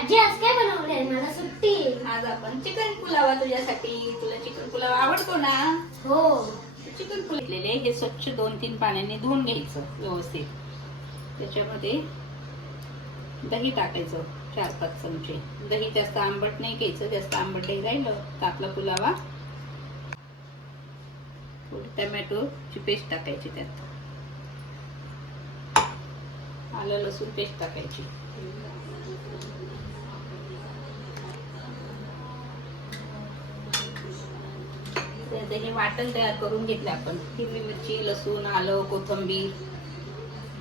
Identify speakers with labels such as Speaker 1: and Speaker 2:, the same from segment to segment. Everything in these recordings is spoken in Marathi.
Speaker 1: आजी आज काय बनवलंय? मला सुट्टी.
Speaker 2: आज आपण चिकन पुलावा तुझ्यासाठी. तुला चिकन पुलावा आवडतो ना?
Speaker 1: हो.
Speaker 2: चिकन पुलेले हे स्वच्छ दोन तीन पाण्याने धुवून घ्यायचं व्यवस्थित. त्याच्यामध्ये दही टाकायचं चार पाच चमचे. दही जास्त आंबट नाही घ्यायचं जास्त आंबट नाही राहिलं तर आपला पुलावा. थोडी टमॅटोची पेस्ट टाकायची त्यात. आलं लसूण पेस्ट टाकायची. त्याचं हे वाटण तयार करून घेतलं आपण. हिरवी मिरची लसूण आलं कोथिंबीर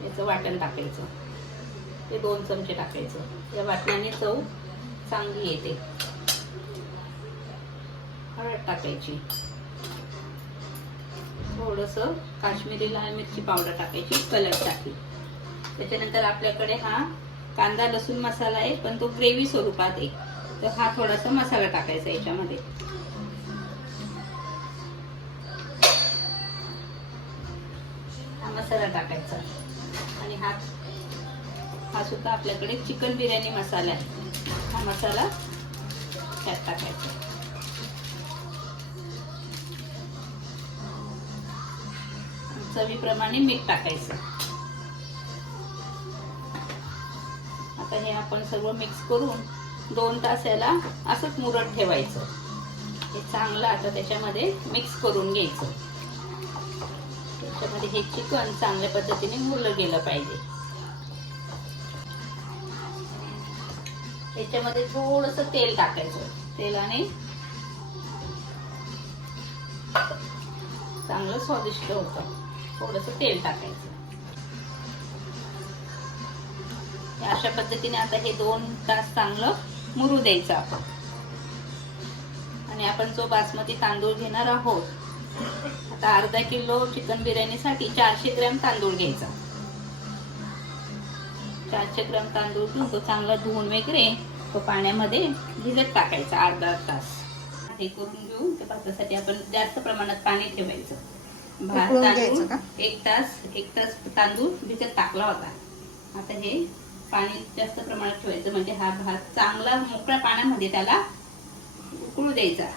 Speaker 2: याचं वाटण टाकायचं. ते दोन चमचे टाकायचं. या वाटणाने चव चांगली येते. हळद टाकायची. थोडंसं काश्मीरी लाल मिरची पावडर टाकायची कलर टाकी त्याच्यानंतर आपल्याकडे हा कांदा लसूण मसाला आहे पण तो ग्रेव्ही स्वरूपात आहे. तर हा थोडासा मसाला टाकायचा याच्यामध्ये. हा मसाला टाकायचा. आणि हा हा सुद्धा आपल्याकडे चिकन बिर्याणी मसाला आहे. हा मसाला त्यात टाकायचा. चवीप्रमाणे मीठ टाकायचं. आता हे आपण सगळं मिक्स करून दोन तास याला असंच मुरट ठेवायचं. हे चांगलं आता त्याच्यामध्ये मिक्स करून घ्यायचं. त्याच्यामध्ये हे चिकन चांगल्या पद्धतीने मुरलं गेलं पाहिजे. याच्यामध्ये थोडस तेल टाकायचं. तेलाने चांगलं स्वादिष्ट होतं. थोडस तेल टाकायचं. अशा पद्धतीने आता हे दोन तास चांगलं मुरू द्यायचं आपण. आणि आपण जो बासमती तांदूळ घेणार आहोत आता अर्धा किलो चिकन बिर्याणीसाठी चारशे ग्रॅम तांदूळ घ्यायचा. चारशे ग्रॅम तांदूळ घेऊन तो चांगला धुवून वगैरे तो पाण्यामध्ये भिजत टाकायचा अर्धा तास. हे करून घेऊन त्या भातासाठी आपण जास्त प्रमाणात पाणी ठेवायचं. भात? तांदूळ एक तास एक तास तांदूळ भिजत टाकला होता. आता हे पाणी जास्त प्रमाणात ठेवायचं म्हणजे हा भात चांगला मोकळ्या पाण्यामध्ये त्याला उकळू द्यायचा.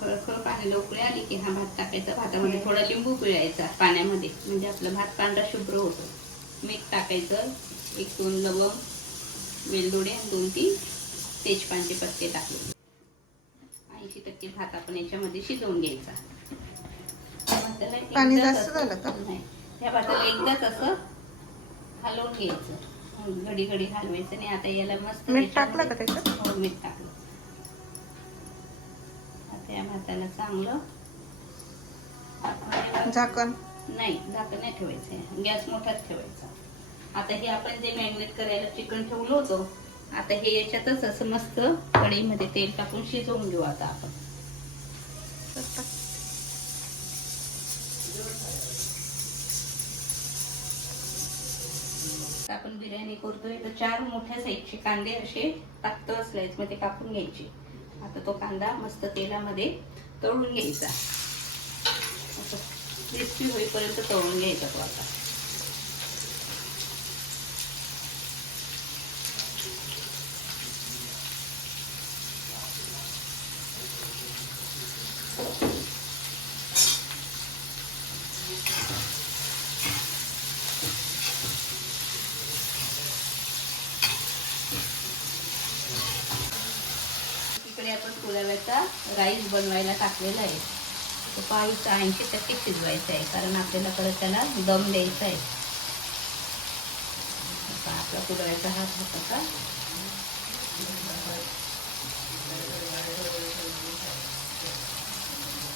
Speaker 2: खळखळ पाणी उकळी आली की हा भात टाकायचा. भातामध्ये थोडा लिंबू पिळायचा पाण्यामध्ये. म्हणजे आपला भात पांढरा शुभ्र होतो. मीठ टाकायचं. एक दोन लवंग वेलदोडे आणि दोन तीन तेजपानचे पत्ते टाकले. ऐंशी टक्के भात आपण याच्यामध्ये शिजवून घ्यायचा.
Speaker 3: पाणी जास्त झालं का?
Speaker 2: नाही. त्या भाताला एकदाच असं हलवून घ्यायचं. घडी घडी हलवायचं आणि आता याला मस्त
Speaker 3: मीठ टाकलं का त्याच्यात?
Speaker 2: हो मीठ टाकलं भाताला चांगलं.
Speaker 3: झाकण?
Speaker 2: नाही झाकण नाही ठेवायचं गॅस मोठाच ठेवायचा. आता हे आपण जे मॅरिनेट करायला चिकन ठेवलं होतं आता हे याच्यातच असं मस्त कढईमध्ये तेल टाकून शिजवून घेऊ आता आपण. आपण बिर्याणी करतोय तर चार मोठ्या साईजचे कांदे असे पातळ स्लाइसमध्ये कापून घ्यायचे. आता तो कांदा मस्त तेलामध्ये तळून घ्यायचा. असं क्रिस्पी होईपर्यंत तळून घ्यायचा तो आता इकडे आपण पुलाव्याचा राईस बनवायला टाकलेला आहे. तो पावीस ऐंशी टक्के शिजवायचा आहे कारण आपल्याला परत त्याला दम द्यायचा आहे. आता आपला पुलाव्याचा हात हाताचा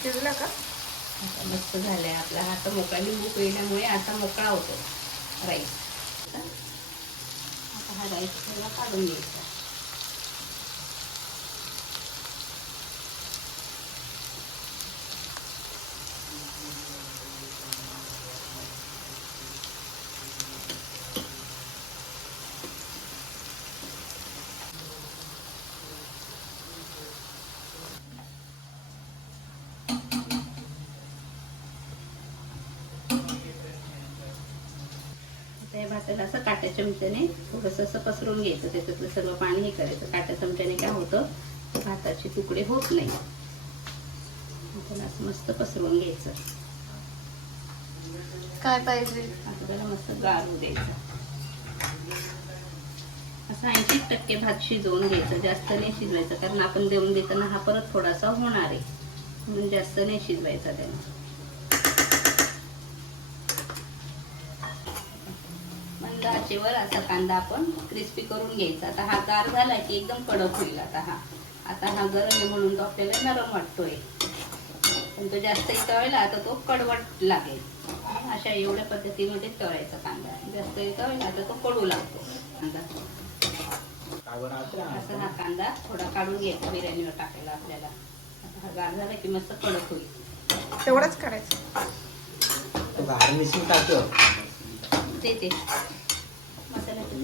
Speaker 3: शिजलं का?
Speaker 2: आता मस्त झालाय. आपला हात मोकळा लिंबू पिळल्यामुळे आता मोकळा होतो राईस. आता हा राईस काढून घ्यायचा. या भाताला असं काट्या चमच्याने थोडंसं असं पसरून घ्यायचं त्याच्यातलं सर्व पाणी हे करायचं. काट्या चमच्याने काय होतं भाताचे तुकडे होत नाही. आपल्याला असं मस्त पसरवून घ्यायचं.
Speaker 3: काय पाहिजे?
Speaker 2: आपल्याला मस्त गाळू द्यायचं. असं ऐंशी टक्के भात शिजवून घ्यायचं. जास्त नाही शिजवायचं कारण आपण देऊन देताना हा परत थोडासा होणार आहे. म्हणून जास्त नाही शिजवायचा त्याला. मंद आचेवर असा कांदा आपण क्रिस्पी करून घ्यायचा. आता हा गार झाला की एकदम कडक होईल आता हा. आता हा गरम आहे म्हणून तो आपल्याला नरम वाटतोय. पण तो जास्त तळला आता तो कडवट लागेल. अशा एवढ्या पद्धतीमध्ये तळायचा कांदा. जास्त तळला आता तो कडू लागतो. कांदा. असा हा कांदा थोडा काढून घ्यायचा बिर्याणीवर टाकायला आपल्याला. आता हा गार झाला की मस्त कडक होईल.
Speaker 3: तेवढंच करायचं.
Speaker 2: ते ते मसाला आता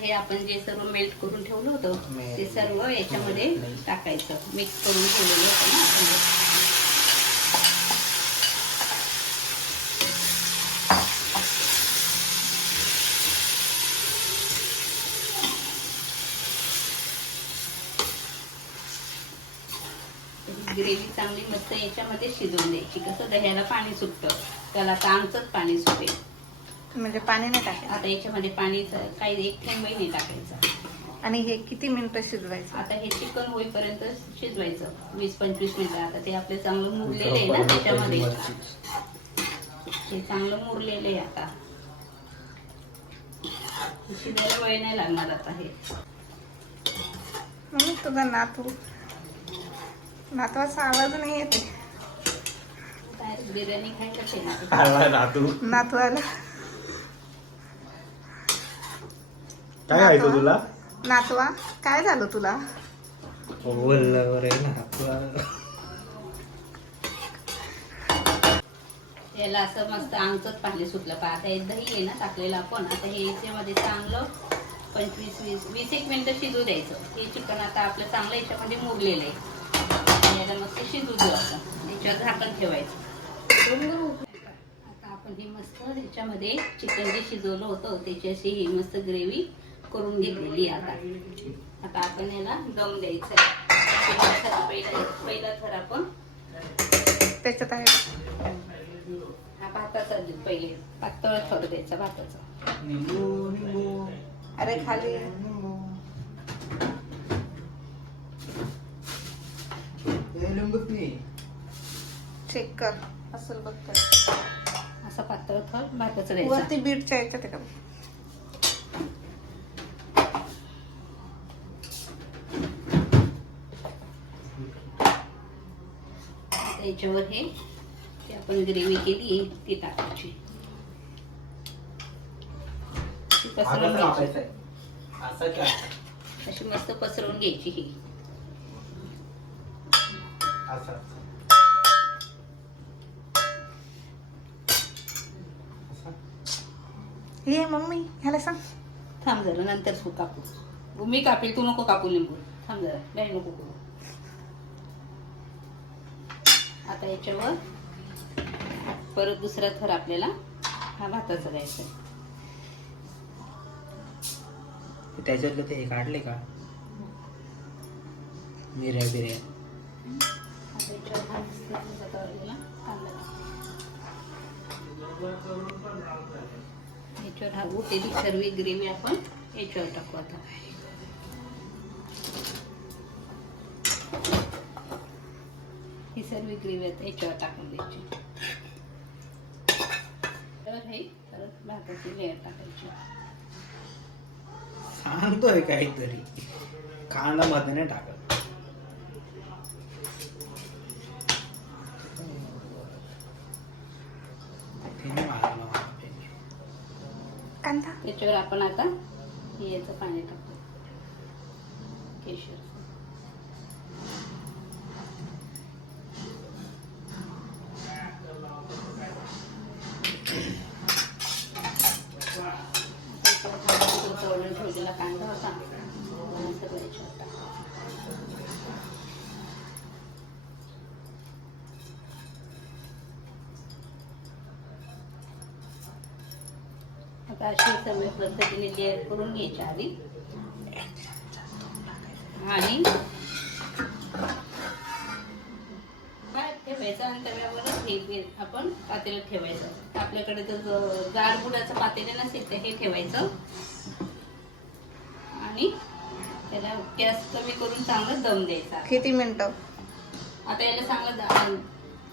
Speaker 2: हे आपण जे सर्व मेल्ट करून ठेवलं होतं. ते सर्व याच्यामध्ये. टाकायचं मिक्स करून ठेवलेलं होतं ना आपण. ग्रेव्ही चांगली मस्त याच्यामध्ये शिजवून द्यायची कसं दह्याला पाणी सुटतं त्याला तांचच पाणी सुटेल
Speaker 3: म्हणजे पाणी नाही टाकायचं.
Speaker 2: आता याच्यामध्ये पाणी काही एक थेंबही नाही टाकायचं.
Speaker 3: आणि हे किती मिनिटं शिजवायचं?
Speaker 2: आता हे चिकन होईपर्यंत शिजवायचं. वीस पंचवीस मिनिटं. आता ते आपले चांगलं मुरलेलं आहे ना त्याच्यामध्ये. हे चांगलं मुरलेलं आहे आता. शिजायला वेळ नाही लागणार आता हे.
Speaker 3: मम्मी तुझा नातू नातवाचा आवाज नाही येते
Speaker 2: बिर्याणी
Speaker 4: आला नातू.
Speaker 3: नातू आला
Speaker 4: काय खायचं तुला?
Speaker 3: नातवा? काय झालं तुला?
Speaker 4: बोलल्यावर आहे नातू
Speaker 2: याला असं मस्त आमचंच पाणी सुटलं. पहा आता हे दही आहे ना टाकलेलं आपण. आता हे याच्यामध्ये चांगलं पंचवीस वीस वीस एक मिनिटं शिजू द्यायचं. हे चिकन आता आपलं चांगलं याच्यामध्ये मुरलेलं आहे. याला मस्त शिजू देऊ आपण. याच्यावर झाकण ठेवायचं. आता आपण ही मस्त ह्याच्यामध्ये चिकन जे शिजवलं होतं त्याची अशी ही मस्त ग्रेव्ही करून घेतलेली आता. आता आपण याला दम द्यायचा आहे. पहिला थर पहिला थर आपण
Speaker 3: त्याच्यात आहे.
Speaker 2: हा भाताचा पहिले पातळ थोडं द्यायचा भाताचा.
Speaker 3: अरे खाली. चेक कर. असेल बघ.
Speaker 2: असा पातळ थर भाताचा द्यायचा.
Speaker 3: वरती बीटच्या याच्यात आहे का?
Speaker 2: याच्यावर हे जे आपण ग्रेव्ही केली ती टाकायची. पसरवून घ्यायची. अशी मस्त पसरवून घ्यायची ही.
Speaker 4: असं
Speaker 3: हे मम्मी ह्याला सांग.
Speaker 2: थांब जरा नंतर तू कापू. मी कापेल तू नको कापू लिंबू. थांब जरा नाही नको करू. आता याच्यावर परत दुसरा थर आपल्याला हा भाताचा द्यायचा.
Speaker 4: त्याच्यातलं ते हे काढले का? मिऱ्या बिऱ्या
Speaker 2: याच्यावर हा उठलेली सर्व ग्रेव्ही आपण याच्यावर टाकू आता. ही ग्रेव्ही आता याच्यावर टाकून द्यायची. तर हे परत भाताची लेअर टाकायची.
Speaker 4: सांगतोय काहीतरी. कांदा मध्ये नाही टाकत.
Speaker 3: कांदा?
Speaker 2: त्याच्यावर आपण आता हे याचं पाणी टाकतो केशर ठेवलेला कांदा होता तो सगळं याच्यावर टाकायचा. आता अशी सगळ्या पद्धतीने लेअर करून घ्यायच्या आधी. आणि काय ठेवायचं? आणि तव्यावरच हे आपण पातेलं ठेवायचं. आपल्याकडे जर ज- जाड बुडाचं पातेलं नसेल तर हे ठेवायचं. आणि त्याला गॅस कमी करून चांगलं दम द्यायचा.
Speaker 3: किती मिनिटं?
Speaker 2: आता याला चांगलं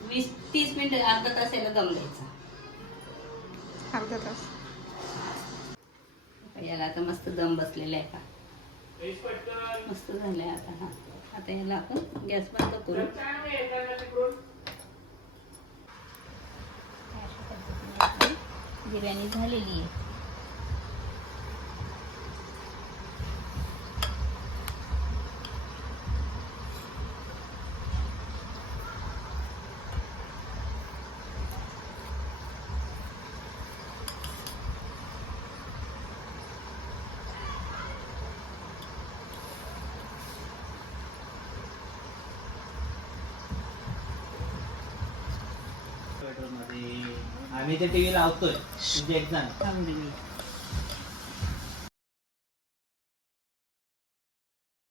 Speaker 2: वीस तीस मिनिटं अर्धा तास याला दम द्यायचा.
Speaker 3: अर्धा तास.
Speaker 2: याला आता मस्त दम बसलेला आहे का? मस्त झालंय आता हा. आता याला आपण गॅस बंद करू. बिर्याणी झालेली आहे.
Speaker 4: आम्ही ते टीव्ही लावतोय तुझी एक्झाम
Speaker 2: थांबलेली आहे.